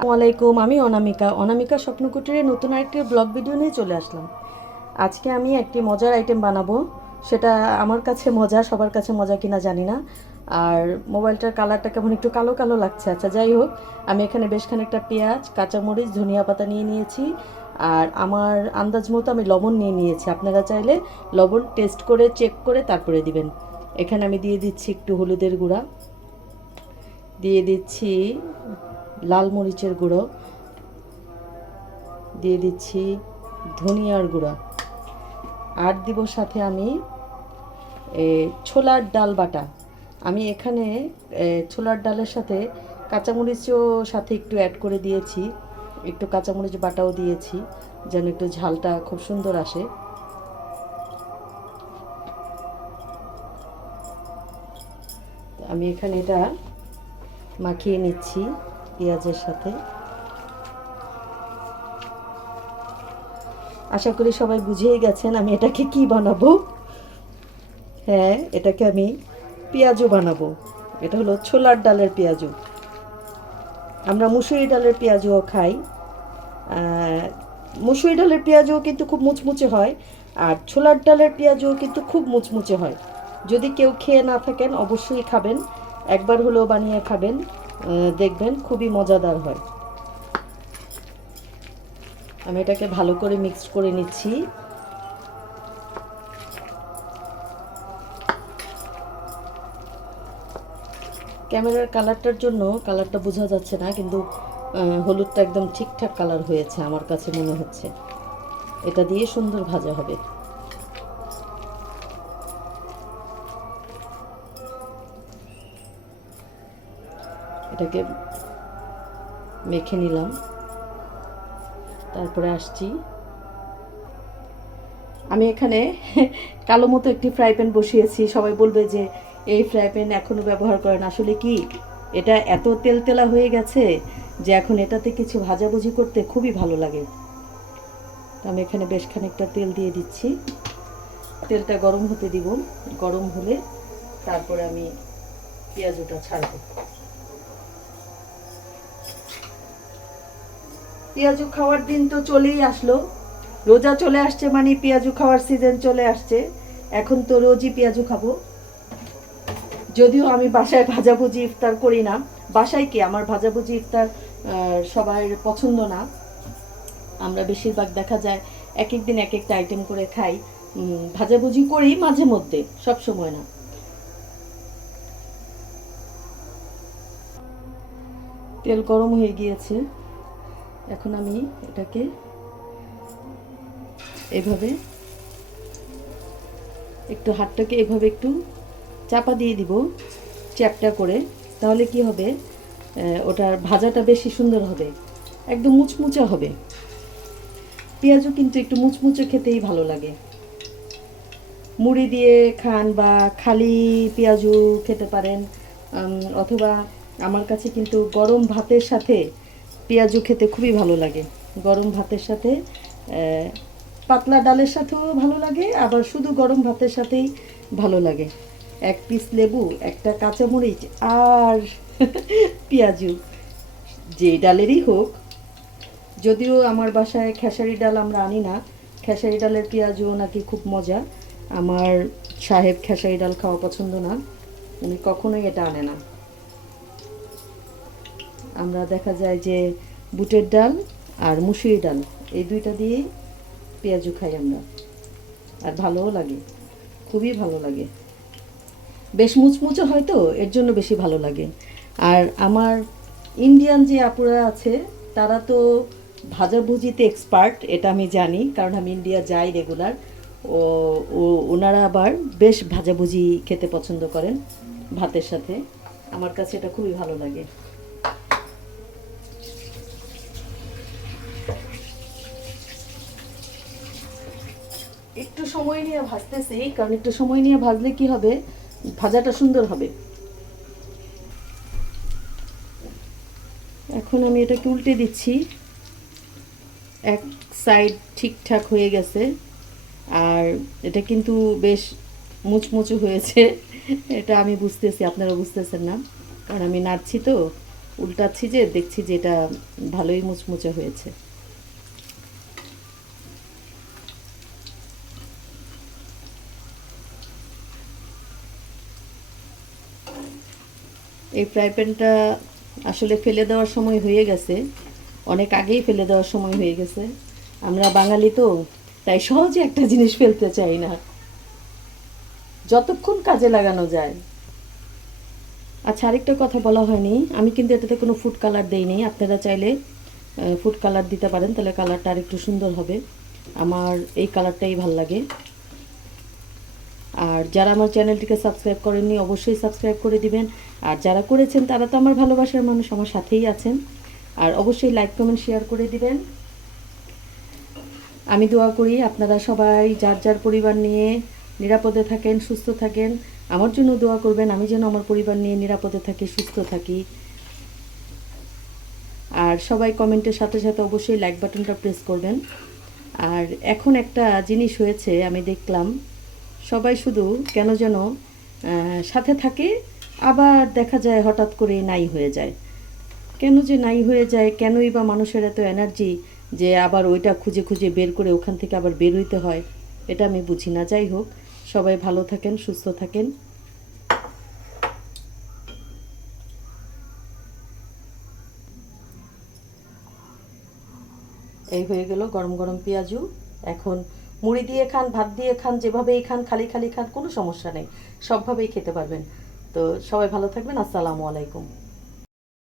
আসসালামাইকুম, আমি অনামিকা স্বপ্নকুটিরে নতুন আরেকটি ব্লগ ভিডিও নিয়ে চলে আসলাম। আজকে আমি একটি মজার আইটেম বানাবো। সেটা আমার কাছে মজা, সবার কাছে মজা কিনা জানি না। আর মোবাইলটার কালারটা কেমন একটু কালো কালো লাগছে। আচ্ছা, যাই হোক, আমি এখানে বেশ খানিকটা পেঁয়াজ, কাঁচামরিচ, ধনিয়া পাতা নিয়ে নিয়েছি। আর আমার আন্দাজ মতো আমি লবণ নিয়ে নিয়েছি। আপনারা চাইলে লবণ টেস্ট করে চেক করে তারপরে দিবেন। এখানে আমি দিয়ে দিচ্ছি একটু হলুদের গুঁড়া, দিয়ে দিচ্ছি লাল মরিচের গুঁড়ো, দিয়ে দিচ্ছি ধনিয়ার গুঁড়া, আর দিব সাথে আমি ছোলার ডাল বাটা। আমি এখানে ছোলার ডালের সাথে কাঁচামরিচও সাথে একটু অ্যাড করে দিয়েছি, একটু কাঁচামরিচ বাটাও দিয়েছি যেন একটু ঝালটা খুব সুন্দর আসে। আমি এখানে এটা মাখিয়ে নিচ্ছি পেঁয়াজের সাথে। আশা করি সবাই বুঝেই গেছেন আমি এটাকে কি বানাবো। হ্যাঁ, এটাকে আমি পেঁয়াজু বানাবো। এটা হলো ছোলার ডালের পেঁয়াজু। আমরা মুসুরি ডালের পেঁয়াজুও খাই। মুসুরি ডালের পেঁয়াজুও কিন্তু খুব মুচমুচে হয়, আর ছোলার ডালের পেঁয়াজুও কিন্তু খুব মুচমুচে হয়। যদি কেউ খেয়ে না থাকেন অবশ্যই খাবেন, একবার হলেও বানিয়ে খাবেন, দেখবেন খুবই মজাদার হয়। আমি এটাকে ভালো করে মিক্সড করে নিচ্ছি। ক্যামেরার কালারটার জন্য কালারটা বোঝা যাচ্ছে না, কিন্তু হলুদটা একদম ঠিকঠাক কালার হয়েছে আমার কাছে মনে হচ্ছে। এটা দিয়ে সুন্দর ভাজা হবে। এটাকে মেখে নিলাম, তারপরে আসছি। আমি এখানে কালো মতো একটি ফ্রাই প্যান বসিয়েছি। সবাই বলবে যে এই ফ্রাই প্যান এখনও ব্যবহার করেন, আসলে কি এটা এত তেলতেলা হয়ে গেছে যে এখন এটাতে কিছু ভাজাভুজি করতে খুবই ভালো লাগে। তো আমি এখানে বেশ খানিকটা তেল দিয়ে দিচ্ছি। তেলটা গরম হতে দিব, গরম হলে তারপরে আমি পেঁয়াজটা ছাড়ব। পেঁয়াজু খাওয়ার দিন তো চলেই আসলো, রোজা চলে আসছে, মানে পেঁয়াজু খাওয়ার সিজন চলে আসছে। এখন তো রোজই পেঁয়াজু খাবো। যদিও আমি বাসায় ভাজাভুজি ইফতার করি না। বাসায় কি আমার ভাজাভুজি ইফতার সবার পছন্দ না। আমরা বেশিরভাগ দেখা যায় এক এক দিন এক একটা আইটেম করে খাই। ভাজাভুজি করি মাঝে মধ্যে, সব সময় না। তেল গরম হয়ে গিয়েছে, এখন আমি এটাকে এভাবে একটু হাতটাকে এভাবে একটু চাপা দিয়ে দিব, চ্যাপটা করে। তাহলে কি হবে, ওটার ভাজাটা বেশি সুন্দর হবে, একদম মুচমুচে হবে। পেঁয়াজও কিন্তু একটু মুচমুচে খেতেই ভালো লাগে। মুড়ি দিয়ে খান বা খালি পেঁয়াজু খেতে পারেন, অথবা আমার কাছে কিন্তু গরম ভাতের সাথে পেঁয়াজু খেতে খুবই ভালো লাগে। গরম ভাতের সাথে, পাতলা ডালের সাথেও ভালো লাগে, আবার শুধু গরম ভাতের সাথেই ভালো লাগে। এক পিস লেবু, একটা কাঁচামরিচ, আর পেঁয়াজু, যে ডালেরই হোক। যদিও আমার বাসায় খেসারি ডাল আমরা আনি না, খেসারি ডালের পেঁয়াজও নাকি খুব মজা। আমার সাহেব খেসারি ডাল খাওয়া পছন্দ না, উনি কখনোই এটা আনে না। আমরা দেখা যায় যে বুটের ডাল আর মুসুরি ডাল, এই দুইটা দিয়েই পেঁয়াজু খাই আমরা, আর ভালোও লাগে, খুবই ভালো লাগে। বেশ মুচমুচে হয় তো, এর জন্য বেশি ভালো লাগে। আর আমার ইন্ডিয়ান যে আপুরা আছে তারা তো ভাজাভুজিতে এক্সপার্ট, এটা আমি জানি, কারণ আমি ইন্ডিয়া যাই রেগুলার। ও ওনারা আবার বেশ ভাজাভুজি খেতে পছন্দ করেন ভাতের সাথে। আমার কাছে এটা খুবই ভালো লাগে। একটু সময় নিয়ে ভাজতেছি, কারণ একটু সময় নিয়ে ভাজলে কি হবে, ভাজাটা সুন্দর হবে। এখন আমি এটাকে উল্টে দিচ্ছি। এক সাইড ঠিকঠাক হয়ে গেছে, আর এটা কিন্তু বেশ মুচমুচু হয়েছে। এটা আমি বুঝতেছি, আপনারা বুঝতেছেন না, কারণ আমি নাড়ছি তো, উল্টাচ্ছি যে দেখছি যে এটা ভালোই মুচমুচে হয়েছে। এই ফ্রাই প্যানটা আসলে ফেলে দেওয়ার সময় হয়ে গেছে, অনেক আগেই ফেলে দেওয়ার সময় হয়ে গেছে। আমরা বাঙালি তো, তাই সহজে একটা জিনিস ফেলতে চাই না, যতক্ষণ কাজে লাগানো যায়। আচ্ছা, আরেকটা কথা বলা হয়নি, আমি কিন্তু এটাতে কোনো ফুড কালার দেইনি। আপনারা চাইলে ফুড কালার দিতে পারেন, তাহলে কালারটা আরেকটু সুন্দর হবে। আমার এই কালারটাই ভাল লাগে। আর যারা আমার চ্যানেলটিকে সাবস্ক্রাইব করেননি অবশ্যই সাবস্ক্রাইব করে দিবেন, আর যারা করেছেন তারা তো আমার ভালোবাসার মানুষ, আমার সাথেই আছেন। আর অবশ্যই লাইক কমেন্ট শেয়ার করে দিবেন। আমি দোয়া করি আপনারা সবাই যার যার পরিবার নিয়ে নিরাপদে থাকেন, সুস্থ থাকেন। আমার জন্য দোয়া করবেন, আমি যেন আমার পরিবার নিয়ে নিরাপদে থাকি, সুস্থ থাকি। আর সবাই কমেন্টের সাথে সাথে অবশ্যই লাইক বাটনটা প্রেস করবেন। আর এখন একটা জিনিস হয়েছে, আমি দেখলাম সবাই শুধু কেন যেন সাথে থাকে, আবার দেখা যায় হঠাৎ করে নাই হয়ে যায়। কেন যে নাই হয়ে যায়, কেনই বা মানুষের এত এনার্জি যে আবার ওইটা খুঁজে খুঁজে বের করে ওখান থেকে আবার বের হইতে হয়, এটা আমি বুঝি না। যাই হোক, সবাই ভালো থাকেন, সুস্থ থাকেন। এই হয়ে গেল গরম গরম পেঁয়াজু। এখন মুড়ি দিয়ে খান, ভাত দিয়ে খান, যেভাবেই খান, খালি খালি খান, কোনো সমস্যা নেই, সবভাবেই খেতে পারবেন। তো সবাই ভালো থাকবেন। আসসালামু আলাইকুম।